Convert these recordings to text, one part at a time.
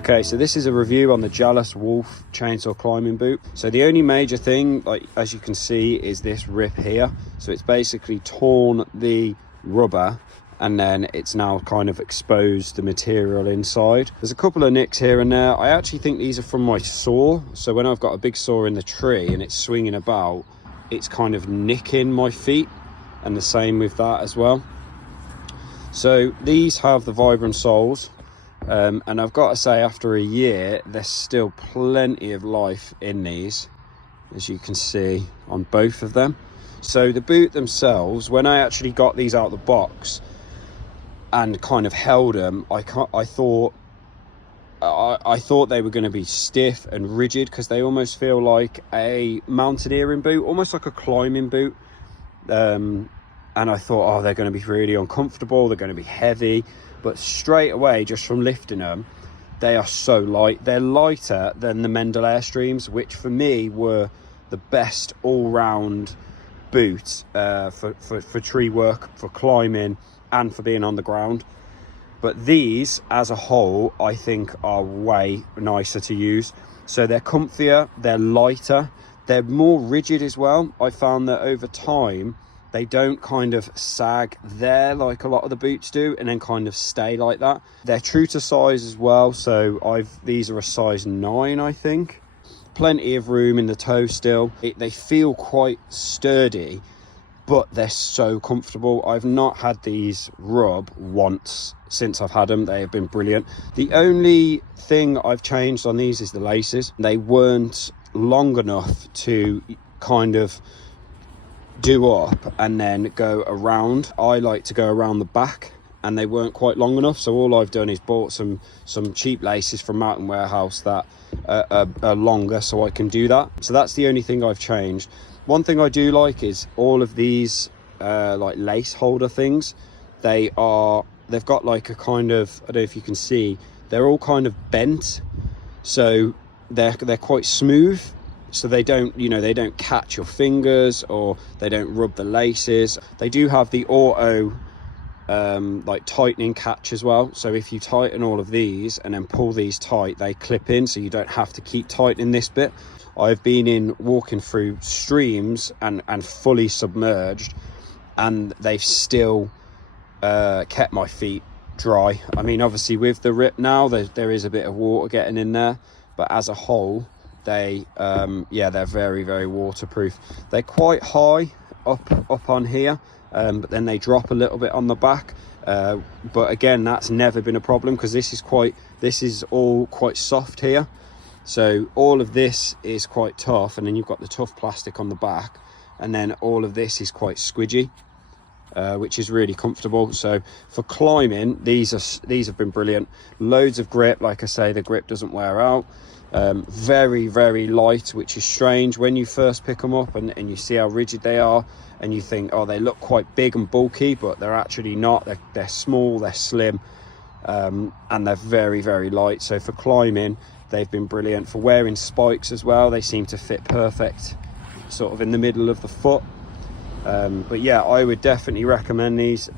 Okay, so this is a review on the Jalas Wolf chainsaw climbing boot. So the only major thing, like as you can see, is this rip here. So it's basically torn the rubber and then it's now kind of exposed the material inside. There's a couple of nicks here and there. I actually think these are from my saw. So when I've got a big saw in the tree and it's swinging about, it's kind of nicking my feet, and the same with that as well. So these have the Vibram soles. And I've got to say, after a year, there's still plenty of life in these, as you can see on both of them. So the boot themselves, when I actually got these out of the box and kind of held them, I thought they were going to be stiff and rigid, because they almost feel like a mountaineering boot, almost like a climbing boot. And I thought, oh, they're going to be really uncomfortable, they're going to be heavy. But straight away, just from lifting them, they are so light. They're lighter than the Mendel Airstreams, which for me were the best all-round boot for tree work, for climbing, and for being on the ground. But these, as a whole, I think are way nicer to use. So they're comfier, they're lighter, they're more rigid as well. I found that over time, they don't kind of sag there like a lot of the boots do and then kind of stay like that. They're true to size as well. So these are a size 9, I think. Plenty of room in the toe still. They feel quite sturdy, but they're so comfortable. I've not had these rub once since I've had them. They have been brilliant. The only thing I've changed on these is the laces. They weren't long enough to kind of do up and then go around. I like to go around the back, and they weren't quite long enough, so all I've done is bought some cheap laces from Mountain Warehouse that are longer, so I can do that. So that's the only thing I've changed. One thing I do like is all of these like lace holder things. They've got like a kind of, I don't know if you can see, they're all kind of bent, so they're quite smooth. So they don't, they don't catch your fingers, or they don't rub the laces. They do have the auto like tightening catch as well. So if you tighten all of these and then pull these tight, they clip in, so you don't have to keep tightening this bit. I've been walking through streams and fully submerged, and they've still kept my feet dry. I mean, obviously with the rip now, there is a bit of water getting in there, but as a whole, they're very, very waterproof. They're quite high up on here, but then they drop a little bit on the back, but again, that's never been a problem, because this is all quite soft here. So all of this is quite tough, and then you've got the tough plastic on the back, and then all of this is quite squidgy, which is really comfortable. So for climbing, these have been brilliant. Loads of grip. Like I say, the grip doesn't wear out. Very, very light, which is strange when you first pick them up and you see how rigid they are, and you think, oh, they look quite big and bulky, but they're actually not. They're small, they're slim, and they're very, very light. So for climbing, they've been brilliant. For wearing spikes as well, they seem to fit perfect sort of in the middle of the foot. But yeah, I would definitely recommend these.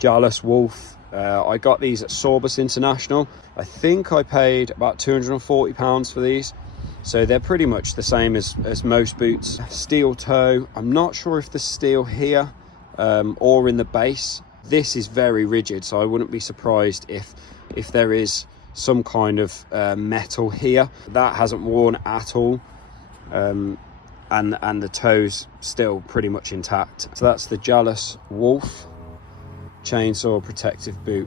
Jalas Wolf. I got these at Sorbus International. I think I paid about £240 for these. So they're pretty much the same as most boots. Steel toe. I'm not sure if the steel here or in the base. This is very rigid, so I wouldn't be surprised if there is some kind of metal here. That hasn't worn at all. And the toes still pretty much intact. So that's the Jalas Wolf chainsaw protective boot.